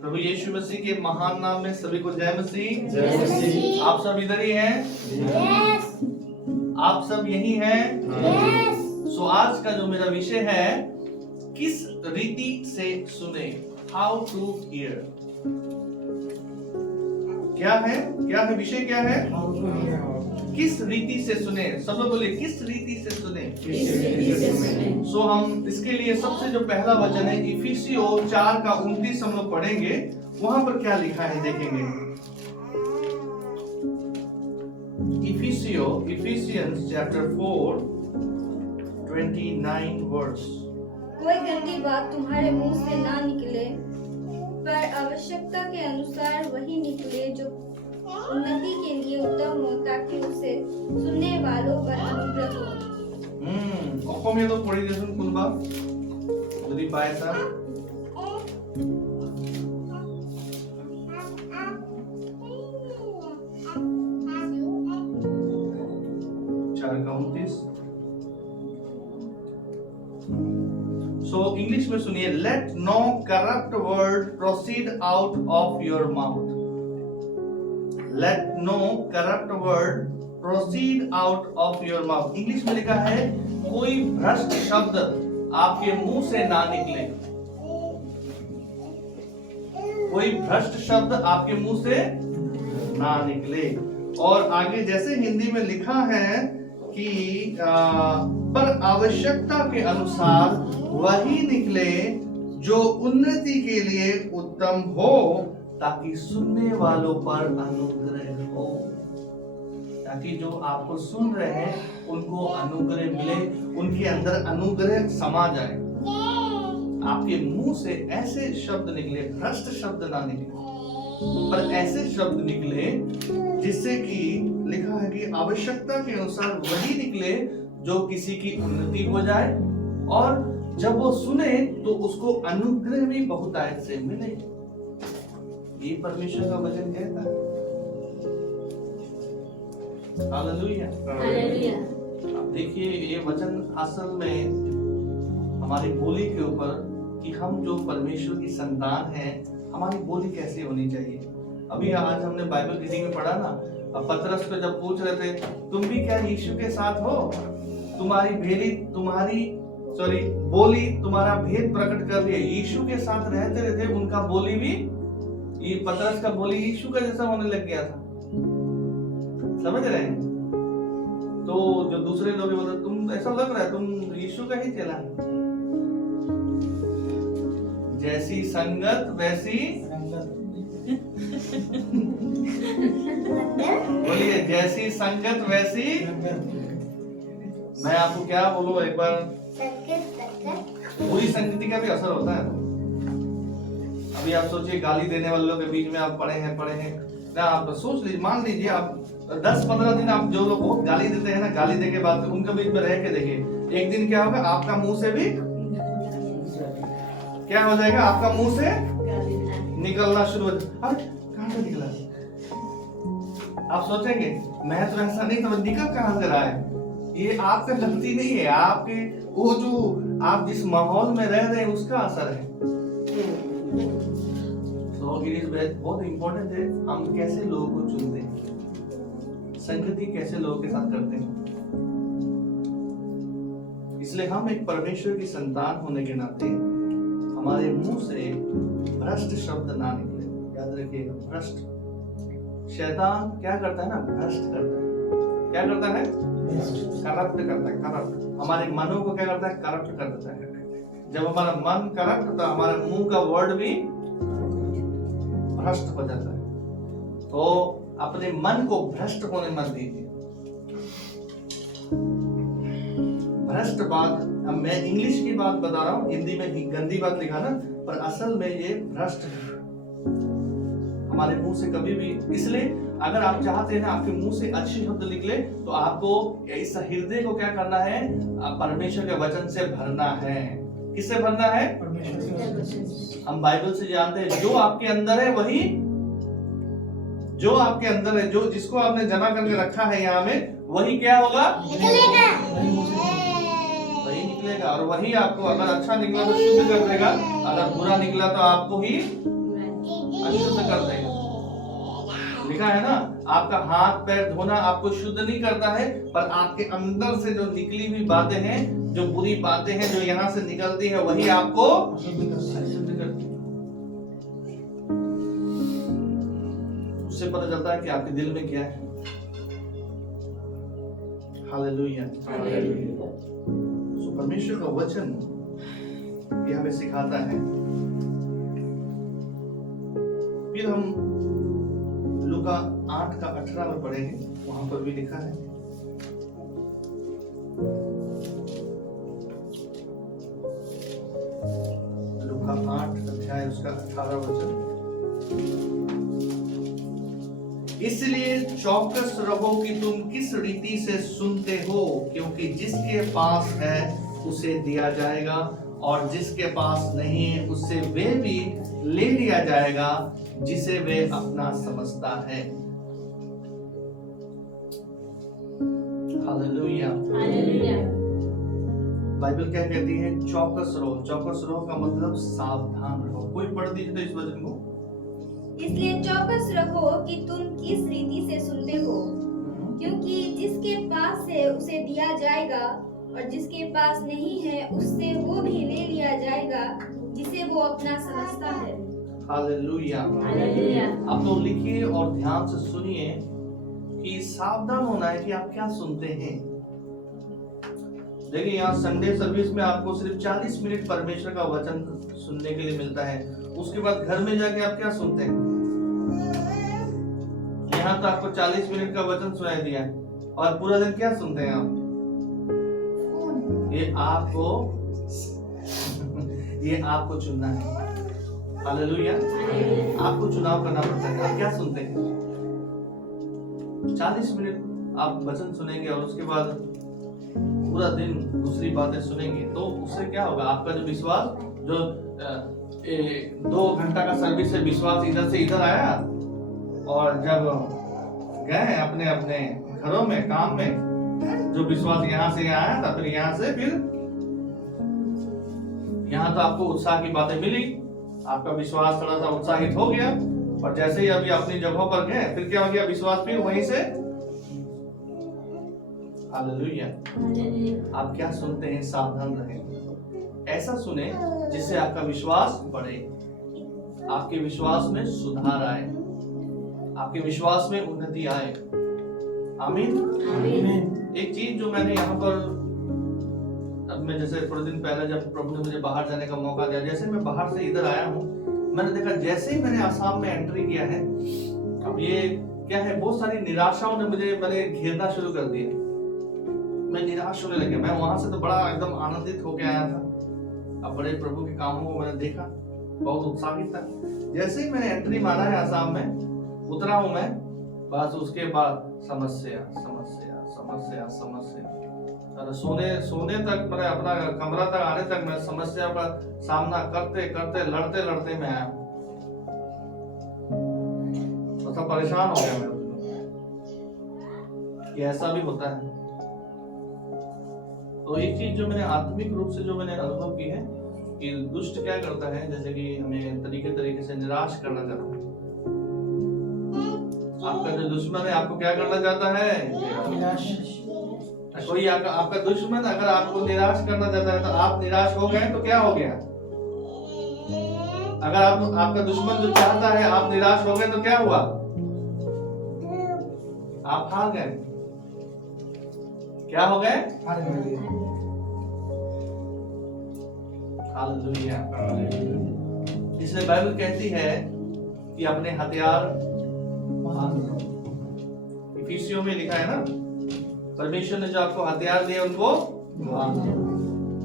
प्रभु यीशु मसीह के महान नाम में सभी को जय मसीह। जय मसीह। आप सब इधर ही हैं? यस। आप सब यही हैं? यस। सो आज का जो मेरा विषय है, किस रीति से सुने, हाउ टू हियर। क्या है विषय क्या है? किस रीति से सुने। सब लोग बोले किस रीति से सुने। सो हम इसके लिए सबसे जो पहला वचन है इफिसियो 4:29 हम लोग पढ़ेंगे। वहां पर क्या लिखा है देखेंगे। Ephesians chapter 4:29 verse. कोई गंदी बात तुम्हारे मुंह से ना निकले, पर आवश्यकता के अनुसार वही निकले जो उन्नति के लिए उत्तम हो, ताकि उसे सुनने वालों पर अनुग्रह हो। অসমীয়া তো পঢ়ি দিছোন কোনবা যদি পায় স্যার। So इंग्लिश में सुनिए, let no corrupt word proceed out of your mouth. Let no corrupt word proceed out of your mouth. English में लिखा है कोई भ्रष्ट शब्द आपके मुंह से ना निकले। कोई भ्रष्ट शब्द आपके मुंह से ना निकले। और आगे जैसे हिंदी में लिखा है कि पर आवश्यकता के अनुसार वही निकले जो उन्नति के लिए उत्तम हो, ताकि सुनने वालों पर अनुग्रह हो। ताकि जो आपको सुन रहे हैं उनको अनुग्रह मिले, उनके अंदर अनुग्रह समा जाए। आपके मुंह से ऐसे शब्द निकले, भ्रष्ट शब्द ना निकले, पर ऐसे शब्द निकले जिससे कि लिखा है कि आवश्यकता के अनुसार वही निकले जो किसी की उन्नति हो जाए, और जब वो सुने तो उसको अनुग्रह भी बहुतायत से मिले। ये परमेश्वर का वचन कहता है। हालेलुया। अब देखिए ये वचन असल में हमारी बोली के ऊपर, कि हम जो परमेश्वर की संतान हैं, हमारी बोली कैसे होनी चाहिए। अभी आज हमने बाइबल रीडिंग में पढ़ा ना, अब पतरस को जब पूछ रहे थे तुम भी क्या यीशु के साथ हो, तुम्हारी बोली तुम्हारा भेद प्रकट कर रही है। यीशु के साथ रहते रहते उनका बोली भी, ये पतरस का बोली यीशु का जैसा होने लग गया था। समझ रहे हैं? तो जो दूसरे लोग बोलते तुम ऐसा लग रहा है तुम यीशु का ही चेला है। जैसी संगत वैसी बोलिए, जैसी संगत वैसी। मैं आपको क्या बोलूं, एक बार बुरी संगति का भी असर होता है। अभी आप सोचिए गाली देने वालों के बीच में आप पड़े हैं ना, आप सोच लीजिए, मान लीजिए आप 10-15 दिन आप जो लोग बहुत गाली देते हैं ना, गाली देने के बाद उनके बीच में रह के देखिए, एक दिन क्या होगा, आपका मुंह से भी क्या हो जाएगा, आपका मुंह से निकलना शुरू हो जाएगा। अरे कहां से निकला? आप सोचेंगे मैं तो ऐसा नहीं, तो निकल कहां से रहा है। ये आपका गलती नहीं है, आपके वो जो आप जिस माहौल में रह रहे हैं उसका असर है। तो इट इज बहुत इंपॉर्टेंट है हम कैसे लोगों को चुनते हैं, संगति कैसे लोगों के साथ करते हैं। इसलिए हम एक परमेश्वर की संतान होने के नाते हमारे मुंह से भ्रष्ट शब्द ना निकले। याद रखिएगा, भ्रष्ट। शैतान क्या करता है ना, भ्रष्ट करता है। क्या करता है? करप्ट करता है। करप्ट हमारे मनों को क्या करता है? करप्ट कर देता है। जब हमारा मन करप्ट होता है, हमारे मुंह का वर्ड भी भ्रष्ट हो जाता है। तो अपने मन को भ्रष्ट होने मत दीजिए। भ्रष्ट बात, अब मैं इंग्लिश की बात बता रहा हूँ, हिंदी में गंदी बात लिखा ना, पर असल में ये भ्रष्ट है हमारे मुंह से कभी भी। इसलिए अगर आप चाहते हैं ना आपके मुंह से अच्छे शब्द निकले, तो आपको इस हृदय को क्या करना है? परमेश्वर के वचन से भरना है। किससे भरना है? परमेश्वर से। हम बाइबल से जानते हैं जो आपके अंदर है वही, जो आपके अंदर है, जो जिसको आपने जमा करके रखा है यहाँ में, वही क्या होगा? वही निकलेगा। और वही आपको, अगर अच्छा निकला तो शुद्ध कर देगा, अगर बुरा निकला तो आपको ही अशुद्ध कर देगा। लिखा है ना, आपका हाथ पैर धोना आपको शुद्ध नहीं करता है, पर आपके अंदर से जो निकली हुई बातें हैं, जो बुरी बातें हैं जो यहाँ से निकलती है, वही आपको अशुद्ध करती है। उससे पता चलता है कि आपके दिल में क्या है। हालेलुया। सो परमेश्वर का वचन ये हमें सिखाता है। फिर हम लूका 8 का 18 में पढ़ेंगे, वहां पर भी लिखा है, लूका 8 अध्याय उसका 18 वचन। इसलिए चौकस रहो कि तुम किस रीति से सुनते हो, क्योंकि जिसके पास है उसे दिया जाएगा, और जिसके पास नहीं है उससे वे भी ले लिया जाएगा जिसे वे अपना समझता है। हालेलुया। बाइबल क्या कहती है? चौकस रहो। चौकस रहो का मतलब सावधान रहो। कोई पढ़ दीजिए तो इस वचन को। इसलिए चौकस रहो कि तुम किस रीति से सुनते हो, क्योंकि जिसके पास है उसे दिया जाएगा, और जिसके पास नहीं है उससे वो भी ले लिया जाएगा जिसे वो अपना समझता है। हालेलुया। आप लोग लिखिए और ध्यान से सुनिए कि सावधान होना है कि आप क्या सुनते हैं। देखिए, यहाँ संडे सर्विस में आपको सिर्फ 40 मिनट परमेश्वर का वचन सुनने के लिए मिलता है। उसके बाद घर में जाके आप क्या सुनते हैं? यहाँ तो आपको 40 मिनट का वचन सुनाई दिया, और पूरा दिन क्या सुनते हैं आप? ये आपको चुनना है। हालेलुया। आपको चुनाव करना पड़ता है। आप क्या सुनते हैं? 40 मिनट आप वचन सुनेंगे और उसके बाद पूरा दिन दूसरी बातें सुनेंगे, तो उससे क्या होगा? आपका जो विश्वास, जो 2 घंटा का सर्विस से विश्वास इधर से इधर आया, और जब गए अपने अपने घरों में काम में, जो विश्वास यहाँ से आया था, फिर यहाँ से फिर यहाँ तो आपको उत्साह की बातें मिली, आपका विश्वास थोड़ा सा उत्साहित हो गया, और जैसे ही अभी अपनी जगहों पर गए, फिर क्या हो गया? विश्वास फिर वहीं से। हालेलुया। आप क्या सुनते हैं? सावधान रहें। ऐसा सुने जिससे आपका विश्वास बढ़े, आपके विश्वास में सुधार आए, आपके विश्वास में उन्नति आए। आमीन। एक चीज जो मैंने यहाँ पर, अब मैं जैसे थोड़े दिन पहले जब प्रभु ने मुझे बाहर जाने का मौका दिया, जैसे मैं बाहर से इधर आया हूँ, मैंने देखा जैसे ही मैंने आसाम में एंट्री किया है, अब ये क्या है, बहुत सारी निराशाओं ने मुझे घेरना शुरू कर दिया। मैं निराश होने लगा। मैं वहां से तो बड़ा एकदम आनंदित होके आया था, अब बड़े प्रभु के कामों को मैंने देखा, बहुत उत्साहित था। जैसे ही मैंने एंट्री मारा है आसाम में, उतरा हूं मैं, बस उसके बाद समस्या समस्या समस्या समस्या, और सोने तक, मैंने अपना कमरा तक आने तक मैं समस्या का सामना करते करते लड़ते लड़ते मैं आया, तो सब परेशान हो गया मैं। ये ऐसा भी होता है। तो एक चीज जो मैंने आत्मिक रूप से जो मैंने अनुभव की है कि दुष्ट क्या करता है, जैसे कि हमें तरीके से निराश करना चाहता है। आपका जो दुश्मन है आपको क्या करना चाहता है? निराश। कोई आपका दुश्मन अगर आपको निराश करना चाहता है, तो आप निराश हो गए तो क्या हो गया? अगर आपका दुश्मन जो चाहता है आप निराश हो गए तो क्या हुआ? आप हार गए। क्या हो गए? हार गए। हालेलुया। इसलिए बाइबल कहती है कि अपने हथियार, इफिसियों में लिखा है ना, परमेश्वर ने जो आपको हथियार दिए उनको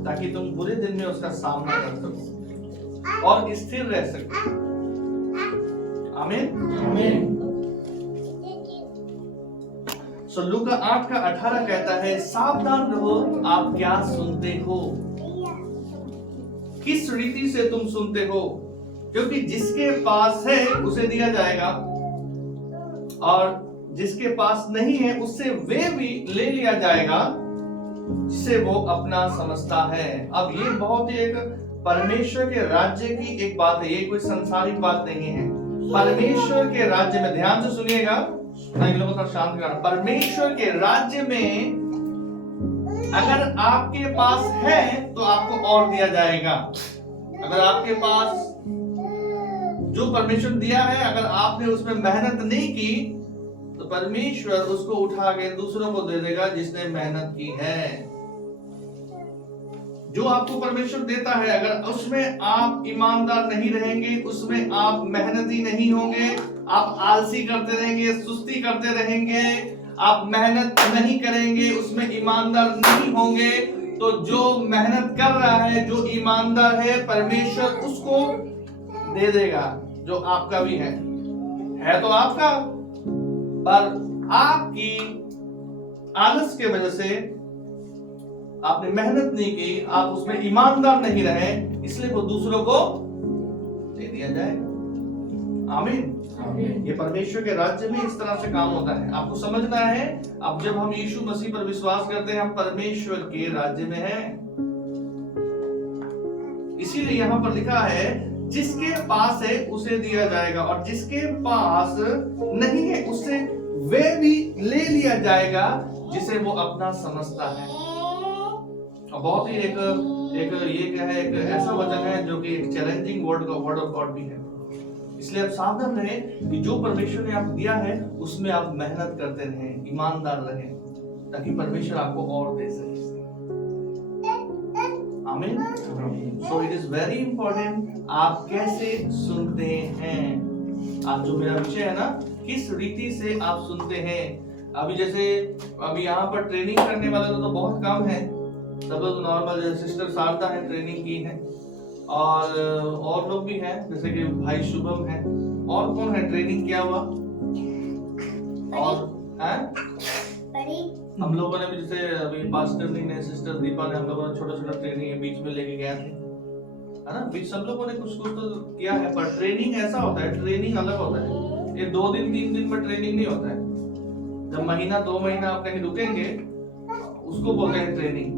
ताकि तुम बुरे दिन में उसका सामना कर सको और स्थिर रह सको। आमीन आमीन। सो लूका 8 का 18 कहता है, सावधान रहो आप क्या सुनते हो, किस रीति से तुम सुनते हो, क्योंकि जिसके पास है उसे दिया जाएगा, और जिसके पास नहीं है उससे वे भी ले लिया जाएगा जिसे वो अपना समझता है। अब ये बहुत ही एक परमेश्वर के राज्य की एक बात है, ये कोई सांसारिक बात नहीं है। परमेश्वर के राज्य में, ध्यान से सुनिएगा, लोगों को शांत करना। परमेश्वर के राज्य में अगर आपके पास है तो आपको और दिया जाएगा। अगर आपके पास जो परमेश्वर दिया है, अगर आपने उसमें मेहनत नहीं की तो परमेश्वर उसको उठा के दूसरों को दे देगा जिसने मेहनत की है। जो आपको परमेश्वर देता है, अगर उसमें आप ईमानदार नहीं रहेंगे, उसमें आप मेहनती नहीं होंगे, आप आलसी करते रहेंगे, सुस्ती करते रहेंगे, आप मेहनत नहीं करेंगे, उसमें ईमानदार नहीं होंगे, तो जो मेहनत कर रहा है, जो ईमानदार है, परमेश्वर उसको दे देगा जो आपका भी है तो आपका, पर आपकी आलस के वजह से आपने मेहनत नहीं की, आप उसमें ईमानदार नहीं रहे, इसलिए वो दूसरों को दे दिया जाएगा। आमीन। ये परमेश्वर के राज्य में इस तरह से काम होता है, आपको समझना है। अब जब हम यीशु मसीह पर विश्वास करते हैं, हम परमेश्वर के राज्य में हैं। इसीलिए यहाँ पर लिखा है, जिसके पास है उसे दिया जाएगा, और जिसके पास नहीं है उससे वे भी ले लिया जाएगा जिसे वो अपना समझता है। बहुत ही एक ये क्या है, एक ऐसा वचन है जो कि एक चैलेंजिंग वर्ड ऑफ गॉड भी है। इसलिए आप सावधान रहें कि जो परमेश्वर ने आपको दिया है उसमें आप मेहनत करते रहें, ईमानदार रहें, ताकि परमेश्वर आपको और दे सके। आमीन। So it is very important आप कैसे सुनते हैं। आज जो मेरा विषय है ना, किस रीति से आप सुनते हैं। अभी जैसे यहाँ पर ट्रेनिंग करने वाले तो बहुत कम है, सब लोग नॉर्मल, जैसे सिस्टर शारदा है ट्रेनिंग की है, और लोग भी हैं जैसे कि भाई शुभम है, और कौन है ट्रेनिंग किया हुआ, और है हम लोगों ने भी, जैसे अभी पास्टर ने, सिस्टर दीपा ने, हम लोगों ने छोटा छोटा ट्रेनिंग बीच में लेके गए थे, है ना। बीच सब लोगों ने कुछ तो किया है, पर ट्रेनिंग ऐसा होता है, ट्रेनिंग अलग होता है। ये 2 दिन 3 दिन में ट्रेनिंग नहीं होता है। जब महीना 2 महीना आप कहीं रुकेंगे उसको बोलते हैं ट्रेनिंग।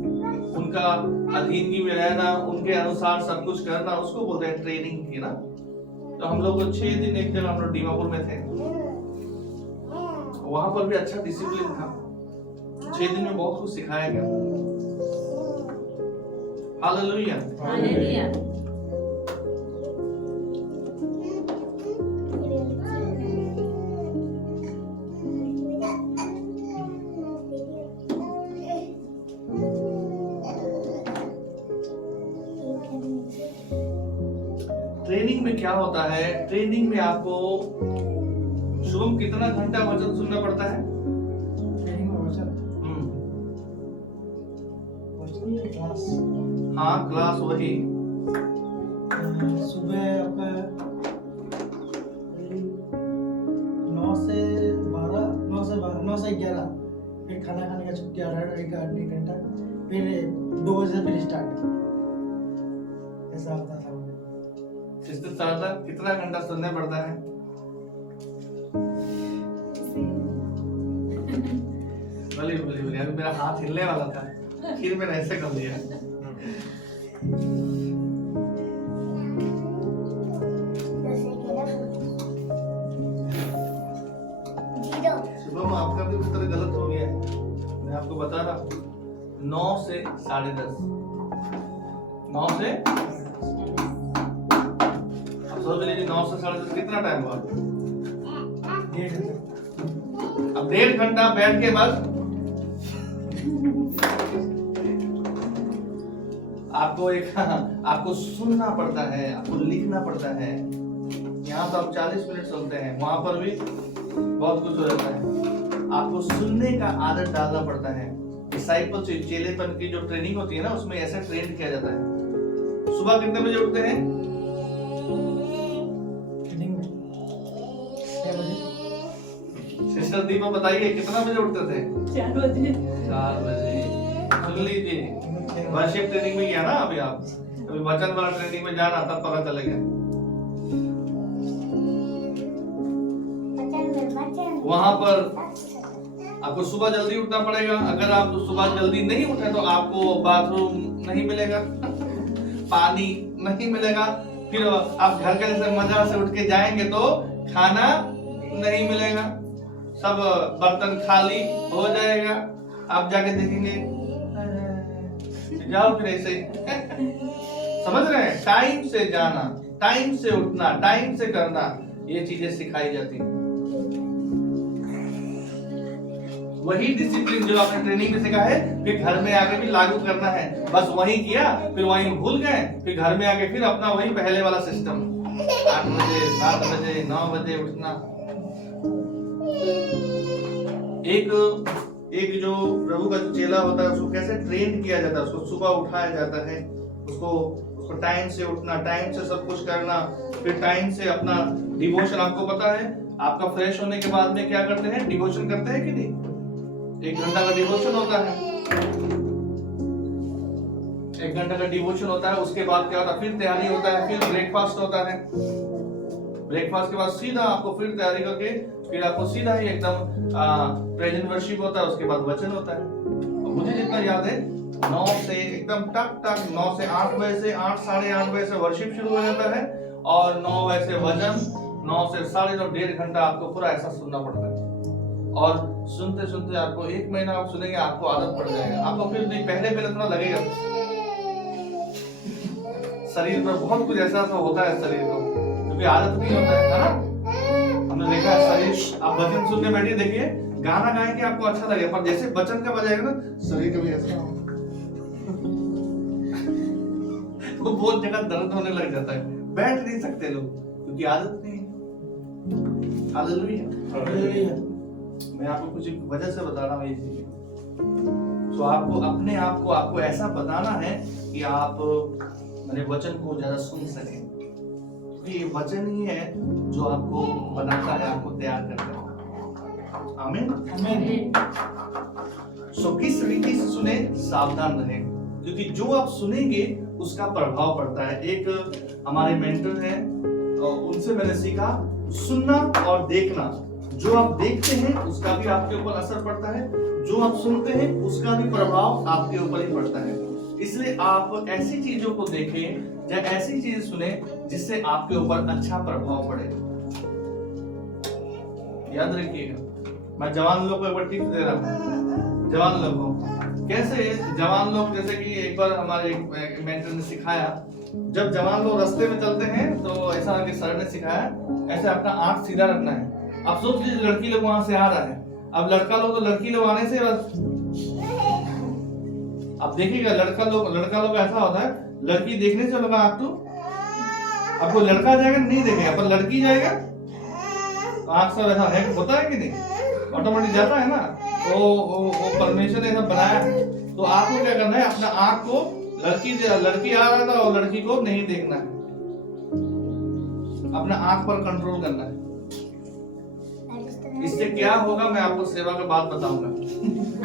उनका अधीनगी में रहना, उनके अनुसार सब कुछ करना, उसको बोलते हैं ट्रेनिंग की ना। तो हम लोग 6 दिन एक जगह हम लोग दीमापुर में थे, वहां पर भी अच्छा डिसिप्लिन था। 6 दिन में बहुत कुछ सिखाया गया। Hallelujah, hallelujah. ट्रेनिंग में क्या होता है, ट्रेनिंग में आपको शुभम कितना घंटा वचन सुनना पड़ता है? ट्रेनिंग में वचन क्लास, हाँ क्लास वही सुबह आपका 9 से 11, फिर खाना खाने का छुट्टी 1 घंटा, फिर 2 बजे फिर स्टार्ट, ऐसा होता था। सिस्टर शारदा कितना घंटा सुनना पड़ता है? बोली अभी मेरा हाथ हिलने वाला था, फिर मैंने ऐसे कर दिया। शुभम आपका भी उत्तर गलत हो गया, मैं आपको बता रहा हूँ। 9 से 10:30, 9 से सोच लीजिए 9 से 10:30 कितना टाइम हुआ? 1.5 घंटा। अब 1.5 घंटा बैठ के बस आपको सुनना पड़ता है, आपको लिखना पड़ता है। यहाँ तो आप 40 मिनट सुनते हैं, वहां पर भी बहुत कुछ हो जाता है। आपको सुनने का आदत डालना पड़ता है। डिसाइपल चेलेपन की जो ट्रेनिंग होती है ना, उसमें ऐसा ट्रेन किया जाता है। सुबह कितने बजे उठते हैं? सिस्टर दीपा बताइए कितना बजे उठते थे? 4 बजे। 4 बजे। सुन लीजिए, वर्शिप ट्रेनिंग में गया ना अभी आप, अभी वचन वाला ट्रेनिंग में जाना, तब पता चलेगा। वहां पर आपको सुबह जल्दी उठना पड़ेगा। अगर आप सुबह जल्दी नहीं उठे तो आपको बाथरूम नहीं मिलेगा, पानी नहीं मिलेगा। फिर आप घर के जैसे मजा से उठ के जाएंगे तो खाना नहीं मिलेगा, सब बर्तन खाली हो जाएगा। आप जाके देखेंगे, जाओ फिर ऐसे ही। समझ रहे हैं? टाइम से जाना, टाइम से उठना, टाइम से करना, ये चीजें सिखाई जाती हैं। वही डिसिप्लिन जो आपने ट्रेनिंग में सीखा है फिर घर में आके भी लागू करना है। बस वही किया फिर वही भूल गए, फिर घर में आके फिर अपना वही पहले वाला सिस्टम, 8 बजे 7 बजे 9 बजे उठना। एक जो प्रभु का जो चेला होता है उसको कैसे ट्रेन किया जाता है, उसको सुबह उठाया जाता है, उसको टाइम से उठना, टाइम से सब कुछ करना, फिर टाइम से अपना डिवोशन। आपको पता है आपका फ्रेश होने के बाद में क्या करते हैं? डिवोशन करते हैं कि नहीं? 1 घंटा का डिवोशन होता है, 1 घंटा का डिवोशन होता है। उसके बाद क्या होता है? फिर तैयारी होता है, फिर ब्रेकफास्ट होता है। ब्रेकफास्ट के बाद सीधा आपको फिर तैयारी करके फिर आपको सीधा ही एकदम प्रेजेंट वर्शिप होता है। उसके बाद वचन होता है। मुझे जितना याद है 9 से एकदम टक टक 9 से 8 बजे से 8 साढ़े 8 बजे से वर्शिप शुरू हो जाता है और 9 बजे से वचन, 9 से 9:30 1.5 घंटा आपको पूरा ऐसा सुनना पड़ता है। और सुनते सुनते आपको 1 महीना आप सुनेंगे, आपको आदत पड़ जाएगा। आपको फिर भी पहले थोड़ा लगेगा, शरीर पर बहुत कुछ ऐसा होता है शरीर को, क्योंकि आदत नहीं होता है ना। हमने देखा है शरीर, आप वचन सुनने बैठिए, देखिए गाना गाएंगे आपको अच्छा लगेगा, पर जैसे वचन का बजाएगा ना शरीर का भी ऐसा वो बहुत जगह दर्द होने लग जाता है, बैठ नहीं सकते लोग क्योंकि आदत नहीं है। हालेलुया। मैं आपको कुछ वजह से बता रहा हूँ ये चीजें। तो आपको अपने आप को आपको ऐसा बताना है कि आप मेरे वचन को ज्यादा सुन सकें, क्योंकि ये वचन ही है जो आपको बनाता है, आपको तैयार करता है। आमीन आमीन। सो किस रीति से सुने? सावधान रहें, क्योंकि जो आप सुनेंगे उसका प्रभाव पड़ता है। एक हमारे मेंटर हैं, उनसे मैंने सीखा सुनना और देखना। जो आप देखते हैं उसका भी आपके ऊपर असर पड़ता है, जो आप सुनते हैं उसका भी प्रभाव आपके ऊपर ही पड़ता है। इसलिए आप ऐसी चीजों को देखें या ऐसी चीज सुने जिससे आपके ऊपर अच्छा प्रभाव पड़े। याद रखिएगा, मैं जवान लोग को एक बार टिप्स दे रहा हूँ। जवान लोगों कैसे, जवान लोग जैसे कि एक बार हमारे एक मेंटर ने सिखाया, जब जवान लोग रास्ते में चलते हैं तो ऐसा आगे सर ने सिखाया, ऐसे अपना आंख सीधा रखना है। आप सोच लीजिए लड़की लोग वहां से आ रहा है, अब लड़का लोग तो लड़की लोग आने से बस आप देखिएगा, लड़का लोग ऐसा होता है, लड़की देखने से लगा आप तो आपको लड़का जाएगा नहीं देखेगा, पर लड़की जाएगा तो आंख सब ऐसा है, होता है कि नहीं? ऑटोमेटिक जाता है ना। तो वो परमेश्वर ने ऐसा बनाया है, तो आपको क्या करना है? अपना आंख को लड़की आ रहा था और लड़की को नहीं देखना है, अपना आंख पर कंट्रोल करना है। इससे क्या होगा मैं आपको सेवा के बाद बताऊंगा।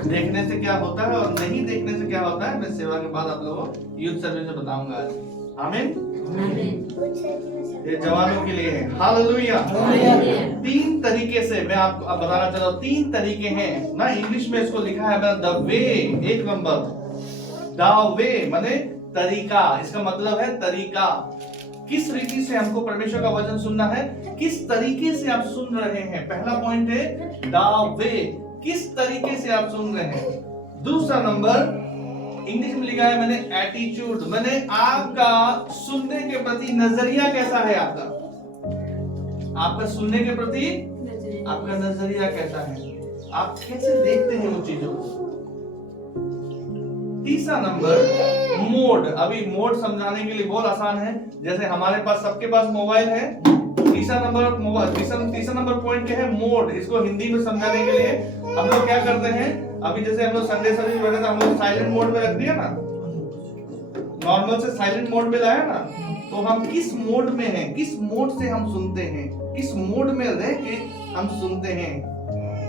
देखने से क्या होता है और नहीं देखने से क्या होता है मैं सेवा के बाद आप लोगों को यूथ सर्विस में बताऊंगा आज। आमीन। ये जवानों के लिए है। हालेलुया। 3 तरीके से मैं आपको अब बताना चाहता हूँ, 3 तरीके हैं ना। इंग्लिश में इसको लिखा है the way, 1 number the way माने तरीका, इसका मतलब है तरीका। किस रीति से हमको परमेश्वर का वचन सुनना है, किस तरीके से आप सुन रहे हैं। पहला पॉइंट है द वे, किस तरीके से आप सुन रहे हैं। दूसरा नंबर इंग्लिश में लिखा है मैंने एटीट्यूड, मैंने आपका सुनने के प्रति नजरिया कैसा है। आपका सुनने के प्रति आपका नजरिया कैसा है, आप कैसे देखते हैं उन चीजों को। तीसरा नंबर मोड। अभी मोड समझाने के लिए बहुत आसान है, जैसे हमारे पास सबके पास मोबाइल है। तीसरा नंबर पॉइंट क्या है? मोड। इसको हिंदी में समझाने के लिए हम लोग क्या करते हैं, अभी जैसे हम लोग संडे सर्विस में बैठे थे, हम लोग साइलेंट मोड में रख दिया ना, नॉर्मल से साइलेंट मोड में लाया ना, तो हम किस मोड में हैं, किस मोड से हम सुनते हैं, किस मोड में रह के हम सुनते हैं।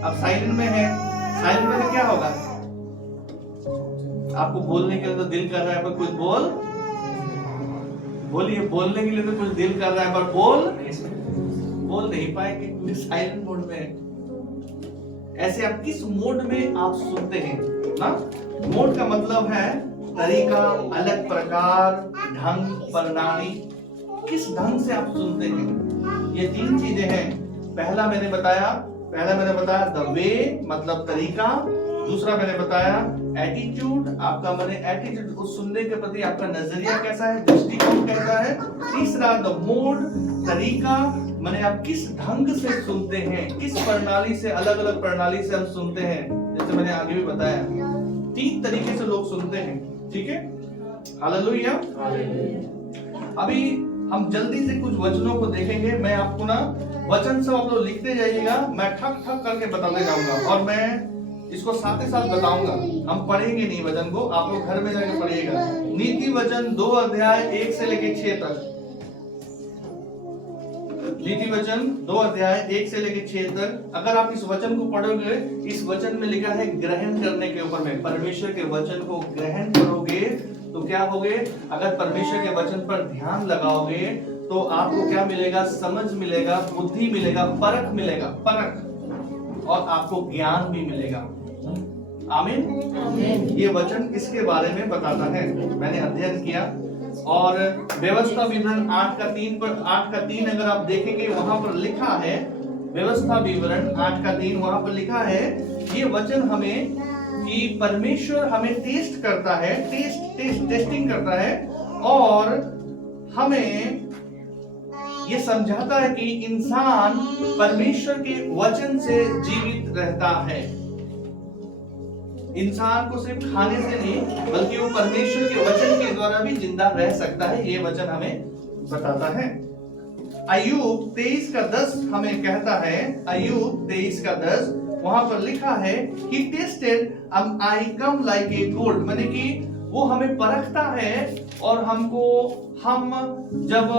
अब साइलेंट में है, साइलेंट में क्या होगा? आपको बोलने के लिए तो दिल कर रहा है पर कुछ बोलिए, बोलने के लिए तो कुछ दिल कर रहा है पर बोल नहीं पाएंगे क्योंकि साइलेंट मोड में है। ऐसे आप किस मोड में आप सुनते हैं ना। मोड का मतलब है तरीका, अलग प्रकार, ढंग, प्रणाली, किस ढंग से आप सुनते हैं, ये 3 चीजें हैं। पहला मैंने बताया द वे मतलब तरीका, दूसरा मैंने बताया एटीट्यूड, आपका मैंने एटीट्यूड उस सुनने के प्रति आपका नजरिया कैसा है, दृष्टिकोण कैसा है। तीसरा द मोड तरीका, मैंने आप किस ढंग से सुनते हैं, किस प्रणाली से, अलग अलग प्रणाली से हम सुनते हैं, जैसे मैंने आगे भी बताया 3 तरीके से लोग सुनते हैं, ठीक है। हालेलुया। अभी हम जल्दी से कुछ वचनों को देखेंगे। मैं आपको ना वचन सब आप लोग लिखते जाइएगा, मैं ठक ठक करके बताते जाऊंगा और मैं इसको साथ ही साथ बताऊंगा। हम पढ़ेंगे नहीं वचन को, आप लोग घर में जाकर पढ़िएगा। नीति वचन 2 अध्याय 1 से लेकर 6 तक। नीति वचन 2 अध्याय 1 से लेकर 6 तक। अगर आप इस वचन को पढ़ोगे, इस वचन में लिखा है ग्रहण करने के ऊपर में, परमेश्वर के वचन को ग्रहण करोगे तो क्या होगे, अगर परमेश्वर के वचन पर ध्यान लगाओगे तो आपको क्या मिलेगा, समझ मिलेगा, बुद्धि मिलेगा, परख मिलेगा, परख, और आपको ज्ञान भी मिलेगा। आमीन। ये वचन इसके बारे में बताता है। मैंने अध्ययन किया और व्यवस्था विवरण 8 का 3 अगर आप देखेंगे वहां पर लिखा है, व्यवस्था विवरण 8 का 3 वहां पर लिखा है, ये वचन हमें कि परमेश्वर हमें टेस्ट करता है, टेस्टिंग करता है और हमें ये समझाता है कि इंसान परमेश्वर के वचन से जीवित रहता है। इंसान को सिर्फ खाने से नहीं बल्कि वो परमेश्वर के वचन के द्वारा भी जिंदा रह सकता है, ये वचन हमें बताता है। अय्यूब 23 का 10 हमें कहता है, अय्यूब 23 का 10 वहां पर लिखा है कि tested I come like a gold, माने कि वो हमें परखता है और हमको जब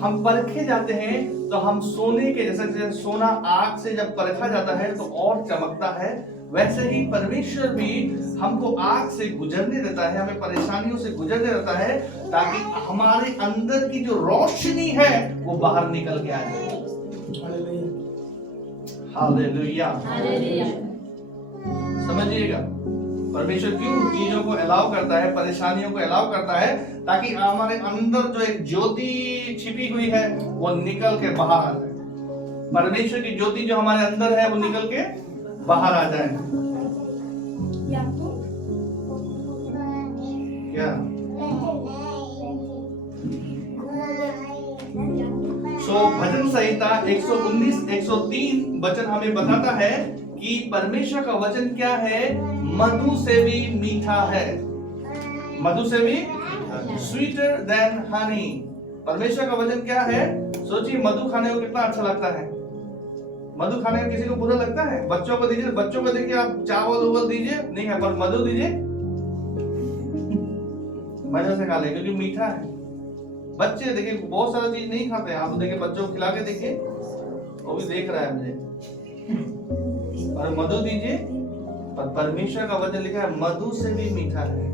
हम परखे जाते हैं तो हम सोने के जैसे सोना आग से जब परखा जाता है तो और चमकता है, वैसे ही परमेश्वर भी हमको आग से गुजरने देता है, हमें परेशानियों से गुजरने देता है ताकि हमारे अंदर की जो रोशनी है वो बाहर निकल के आ जाए। हालेलुया। समझिएगा परमेश्वर क्यों चीजों को अलाउ करता है, परेशानियों को अलाउ करता है, ताकि हमारे अंदर जो एक ज्योति छिपी हुई है वो निकल के बाहर आ जाए। परमेश्वर की ज्योति जो हमारे अंदर है वो निकल के बाहर आ जाए। क्या भजन संहिता 119 103 वचन हमें बताता है कि परमेश्वर का वचन क्या है, मधु से भी मीठा है, मधु से भी स्वीटर देन हनी। परमेश्वर का वचन क्या है, सोचिए मधु खाने को कितना अच्छा लगता है। मधु खाने में किसी को बुरा लगता है? बच्चों को दीजिए, बच्चों को देखिए आप चावल दीजिए नहीं है, पर मधु दीजिए मजे से खा ले क्योंकि मीठा है। बच्चे देखिए बहुत सारा चीज नहीं खाते हैं, आप देखिए बच्चों को खिला के देखिए, वो भी देख रहा है मुझे। और मधु दीजिए, पर परमेश्वर का वचन लिखा है मधु से भी मीठा है।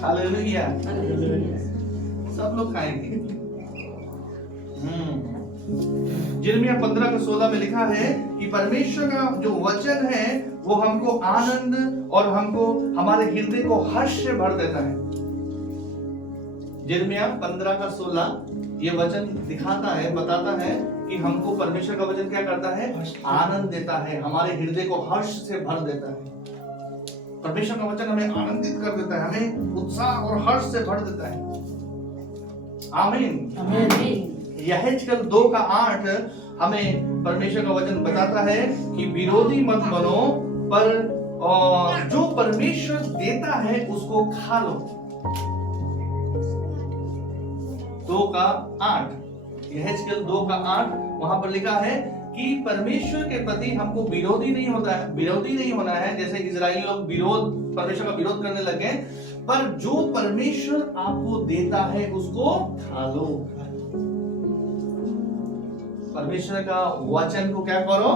हालेलुया। सब लोग खाएंगे। यिर्मयाह 15 का 16 में लिखा है कि परमेश्वर का जो वचन है वो हमको आनंद और हमको हमारे हृदय को हर्ष से भर देता है। यिर्मयाह 15 का 16 ये वचन दिखाता है, बताता है कि हमको परमेश्वर का वचन क्या करता है, आनंद देता है, हमारे हृदय को हर्ष से भर देता है। परमेश्वर का वचन हमें आनंदित कर देता है, हमें उत्साह और हर्ष से भर देता है। आमीन, आमीन। यहेजकेल 2 का 8 हमें परमेश्वर का वचन बताता है कि विरोधी मत बनो, पर जो परमेश्वर देता है उसको खा लो। 2 का 8 यहेजकेल 2 का 8 वहां पर लिखा है कि परमेश्वर के प्रति हमको विरोधी नहीं होना है, जैसे इजरायली लोग परमेश्वर का विरोध करने लगे, पर जो परमेश्वर आपको देता है उसको खा लो। परमेश्वर का वचन को क्या करो,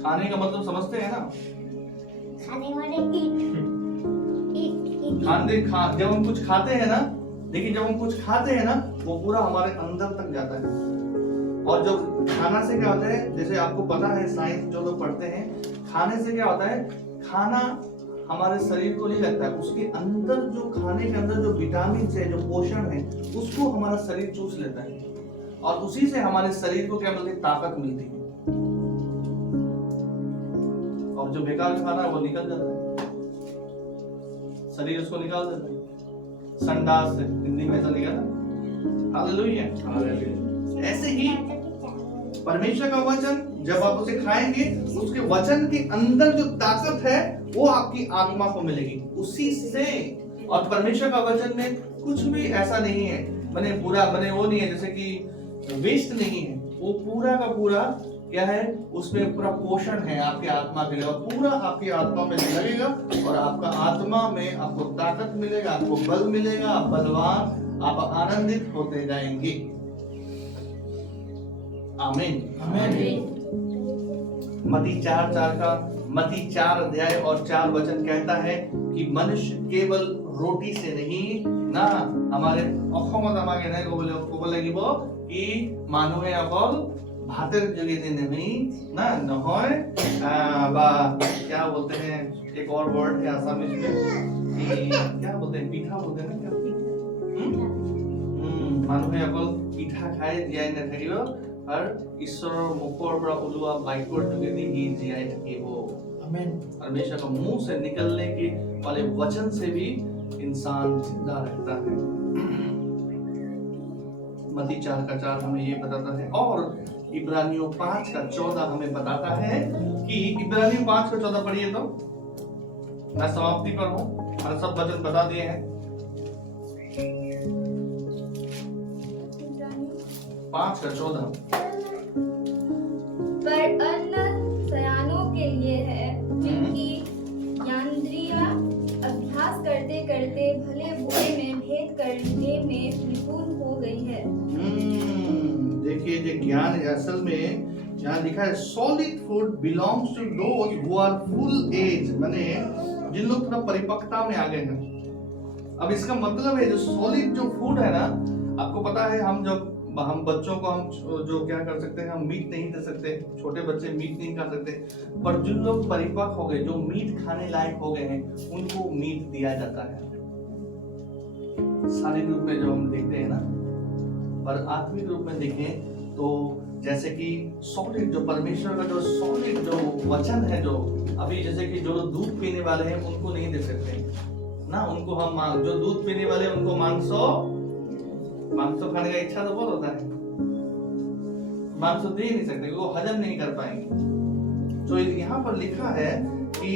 खाने का मतलब समझते हैं ना, जब हम कुछ खाते हैं ना, देखिए जब हम कुछ खाते हैं ना वो पूरा हमारे अंदर तक जाता है। और जब खाना से क्या होता है, जैसे आपको पता है साइंस जो लोग पढ़ते हैं, खाने से क्या होता है, खाना हमारे शरीर को नहीं लगता है, उसके अंदर जो खाने के अंदर जो विटामिन है, जो पोषण है, उसको हमारा शरीर चूस लेता है और उसी से हमारे शरीर को क्या मिलती है? ताकत मिलती है। और जो बेकार खाना है वो निकल जाता है, शरीर उसको निकाल देता है संडास से, हिंदी में ऐसा निकला। हालेलुया। ऐसे ही परमेश्वर का वचन जब आप उसे खाएंगे, उसके वचन के अंदर जो ताकत है वो आपकी आत्मा को मिलेगी उसी से। और परमेश्वर का वचन में कुछ भी ऐसा नहीं है बने पूरा बने वो नहीं है, जैसे कि वेस्ट नहीं है, वो पूरा का पूरा क्या है, उसमें पूरा पोषण है आपके आत्मा के लिए और पूरा आपकी आत्मा में लगेगा और आपका आत्मा में आपको ताकत मिलेगा, आपको बल मिलेगा, आप बलवान, आप आनंदित होते जाएंगे। आमीन। आमीन। मत्ती 4:4 का मत्ती 4 अध्याय और 4 वचन कहता है कि मनुष्य केवल रोटी से नहीं ना हमारे অসমত আমাক এনে ক'ব লাগিব কি মানুহে অকল ভাতের যোগেদি नहीं ना নহয় বা क्या बोलते हैं, एक और वर्ड है आसामीज में कि क्या बोलते हैं, पीठा बोलते हैं क्या? মানুহে অকল পিঠা খাই জীয়াই নাথাকিব और ঈশ্বৰৰ মুখৰ পৰা ওলোৱা বাক্যৰ যোগেদি ही জীয়াই থাকিব। आमीन। परमेश्वर का मुंह से निकलने के वाले वचन से भी इंसान जिंदा रहता है। मत्ती 4:4 हमें ये बताता है और इब्रानियों 5:14 हमें बताता है कि इब्रानियों 5:14 पढ़िए तो मैं समाप्ति पर हूँ, मैंने सब वचन बता दिए हैं। 5:14 पर अन्न सयानों के लिए है जिनकी ज्ञानेंद्रियां अभ्यास करते करते भले बुरे में भेद करने में निपुण हो गई है। देखिए जो ज्ञान है, असल में यहाँ लिखा है solid food belongs to those who are full age, माने जिन लोग थोड़ा परिपक्वता में आ गए हैं। अब इसका मतलब है जो सॉलिड जो फूड है ना, आपको पता है हम बच्चों को हम जो क्या कर सकते हैं, हम मीट नहीं दे सकते, छोटे बच्चे मीट नहीं खा सकते, पर जिन लोग परिपक्व हो गए, जो मीट खाने लायक हो गए हैं, उनको मीट दिया जाता है शारीरिक रूप में जो हम देखते हैं ना। पर आत्मिक रूप में देखें तो जैसे कि सॉलिड जो परमेश्वर का जो सॉलिड जो वचन है, जो अभी जैसे कि जो दूध पीने वाले हैं उनको नहीं दे सकते ना, उनको हम जो दूध पीने वाले हैं उनको मांसो खाने का इच्छा तो बहुत होता है, मांसो दे नहीं सकते, वो हजम नहीं कर पाएंगे। तो यहाँ पर लिखा है कि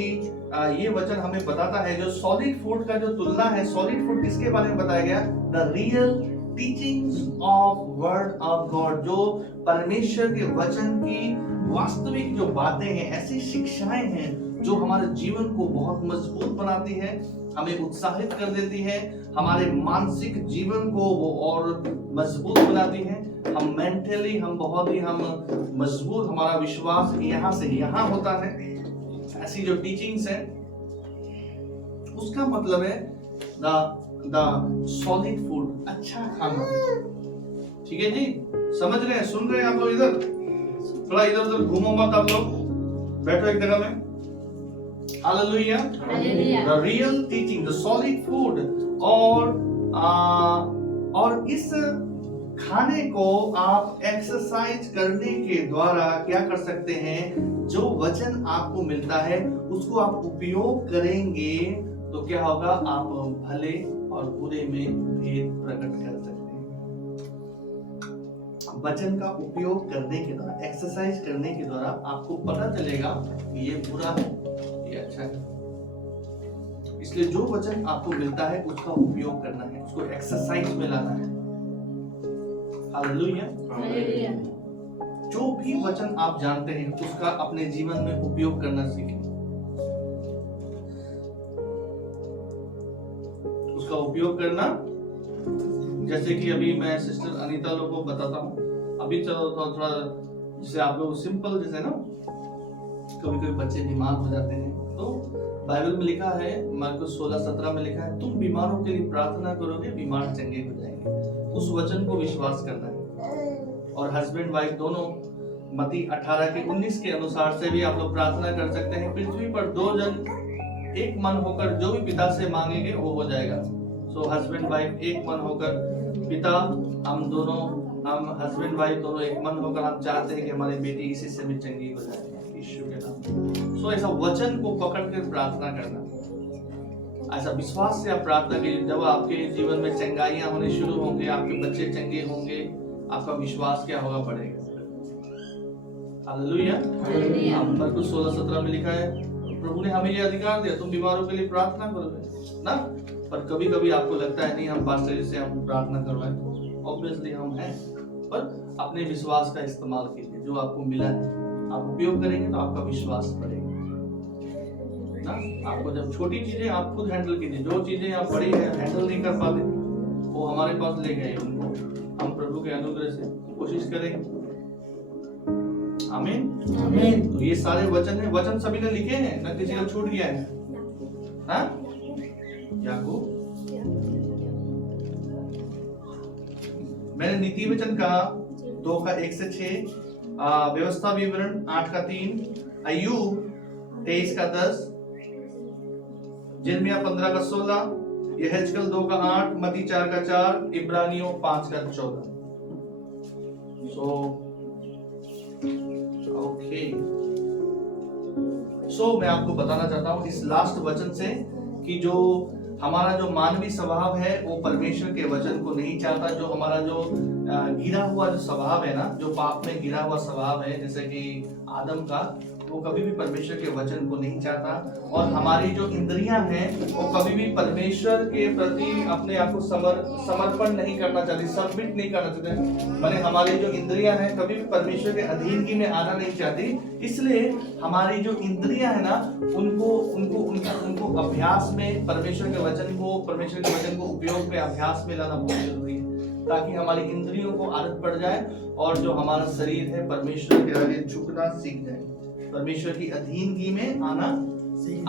ये वचन हमें बताता है जो सॉलिड फूड का जो तुलना है, सॉलिड फूड किसके बारे में बताया गया? The real teachings of word of God, जो परमेश्वर के वचन की वास्तविक जो बातें हैं, ऐसी शिक्षाएं हैं जो हमारे जीवन को बहुत मजबूत बनाती है, हमें उत्साहित कर देती है, हमारे मानसिक जीवन को वो और मजबूत बनाती है, हम मेंटली हम बहुत ही हम मजबूत, हमारा विश्वास यहाँ से यहाँ होता है। ऐसी जो टीचिंग्स है उसका मतलब है द सॉलिड फूड, अच्छा खाना। ठीक है जी, समझ रहे हैं, सुन रहे हैं आप लोग? इधर थोड़ा इधर उधर घूमो मत आप लोग, बैठो एक जगह में। Hallelujah. The real teaching, the solid food. और इस खाने को आप एक्सरसाइज करने के द्वारा क्या कर सकते हैं, जो वचन आपको मिलता है उसको आप उपयोग करेंगे तो क्या होगा, आप भले और बुरे में भेद प्रकट कर सकते हैं। वचन का उपयोग करने के द्वारा, एक्सरसाइज करने के द्वारा आपको पता चलेगा ये बुरा है, ये अच्छा है। इसलिए जो वचन आपको मिलता है उसका उपयोग करना है, उसको एक्सरसाइज में लाना है। हालेलुया। जो भी वचन आप जानते हैं उसका अपने जीवन में उपयोग करना सीखें, उसका उपयोग करना। जैसे कि अभी मैं सिस्टर अनीता लोगों को बताता हूँ, अभी चलो थोड़ा जैसे आप लोग सिंपल, जैसे ना कभी कभी बच्चे बीमार हो जाते हैं, तो बाइबल में लिखा है, मार्कुस 16:17 में लिखा है, तुम बीमारों के लिए प्रार्थना करोगे, बीमार चंगे हो जाएंगे। उस वचन को विश्वास करना है। और हस्बैंड वाइफ दोनों मत्ती 18:19 के अनुसार से भी आप लोग प्रार्थना कर सकते हैं, पृथ्वी पर 2 जन एक मन होकर जो भी पिता से मांगेंगे वो हो जाएगा। सो हस्बैंड वाइफ एक मन होकर, पिता हम हस्बैंड वाइफ दोनों एक मन होकर हम चाहते हैं कि हमारी बेटी इसी से भी चंगी हो जाए यीशु के नाम। सो ऐसा वचन को पकड़ कर प्रार्थना करना, ऐसा विश्वास से आप प्रार्थना कीजिए। जब आपके जीवन में चंगाइयां होने शुरू होंगे, आपके बच्चे चंगे होंगे, आपका विश्वास क्या होगा, बढ़ेगा। हालेलुया। मरकुस 16:17 में लिखा है, प्रभु ने हमें यह अधिकार दिया, तुम बीमारों के लिए प्रार्थना करोगे ना। पर कभी कभी आपको लगता है नहीं हम पास्टर जी से हम प्रार्थना करवाएं, ऑब्वियसली हम हैं, पर अपने विश्वास का इस्तेमाल कीजिए। जो आपको मिला है आप उपयोग करेंगे तो आपका विश्वास बढ़ेगा ना। आपको जब छोटी चीजें आप खुद हैंडल कीजिए, जो चीजें आप बड़ी हैंडल नहीं कर पाते वो हमारे पास ले गए, उनको हम प्रभु के अनुग्रह से कोशिश करेंगे। आमीन आमीन। तो ये सारे वचन है, वचन सभी ने लिखे हैं ना, किसी का छूट गया है? हाँ? याकूब, मैंने नीति वचन कहा 2 का 1 से 6, व्यवस्था विवरण 8 का 3, अय्यूब 23 का 10, जिर्मिया 15 का 16, यहेजकेल 2 का 8, मत्ती 4 का 4, इब्रानियों 5 का 14। सो मैं आपको बताना चाहता हूं इस लास्ट वचन से कि जो हमारा जो मानवीय स्वभाव है वो परमेश्वर के वचन को नहीं चाहता। जो हमारा जो गिरा हुआ जो स्वभाव है ना, जो पाप में गिरा हुआ स्वभाव है, जैसे कि आदम का, वो कभी भी परमेश्वर के वचन को नहीं चाहता। और हमारी जो इंद्रियां हैं वो कभी भी परमेश्वर के प्रति अपने आप को समर्पण नहीं करना चाहती, सबमिट नहीं करना चाहते। मैंने हमारी जो इंद्रियां हैं कभी भी परमेश्वर के अधीनगी में आना नहीं चाहती। इसलिए हमारी जो इंद्रियां है ना, उनको अभ्यास में परमेश्वर के वचन को उपयोग में अभ्यास में लाना बहुत जरूरी है, ताकि हमारी इंद्रियों को आदत पड़ जाए और जो हमारा शरीर है परमेश्वर के आगे झुकना सीख जाए, परमेश्वर की अधीनगी में आना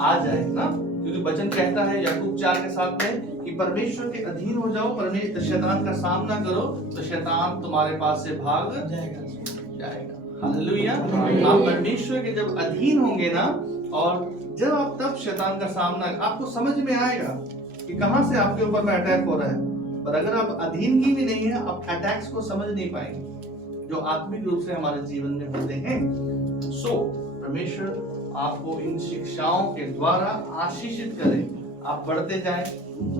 आ जाए ना। क्योंकि वचन कहता है याकूब 4 के 7 में कि परमेश्वर के अधीन हो जाओ, परमेश्वर शैतान का सामना करो तो शैतान तुम्हारे पास से भाग जाएगा। हालेलुया। आप परमेश्वर के जब अधीन होंगे ना, और जब आप तब शैतान का सामना आपको समझ में आएगा कि कहां से आपके ऊपर में अटैक हो रहा है। पर अगर आप अधीनगी में नहीं है, आप अटैक्स को समझ नहीं पाएंगे जो आत्मिक रूप से हमारे जीवन में होते हैं। परमेश्वर आपको इन शिक्षाओं के द्वारा आशीषित करे, आप बढ़ते जाएं,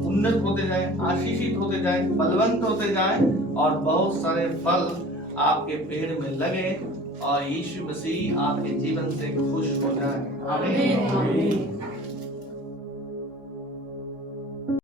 उन्नत होते जाएं, आशीषित होते जाएं, बलवंत होते जाएं और बहुत सारे फल आपके पेड़ में लगे और यीशु मसीह आपके जीवन से खुश हो जाए। आमीन।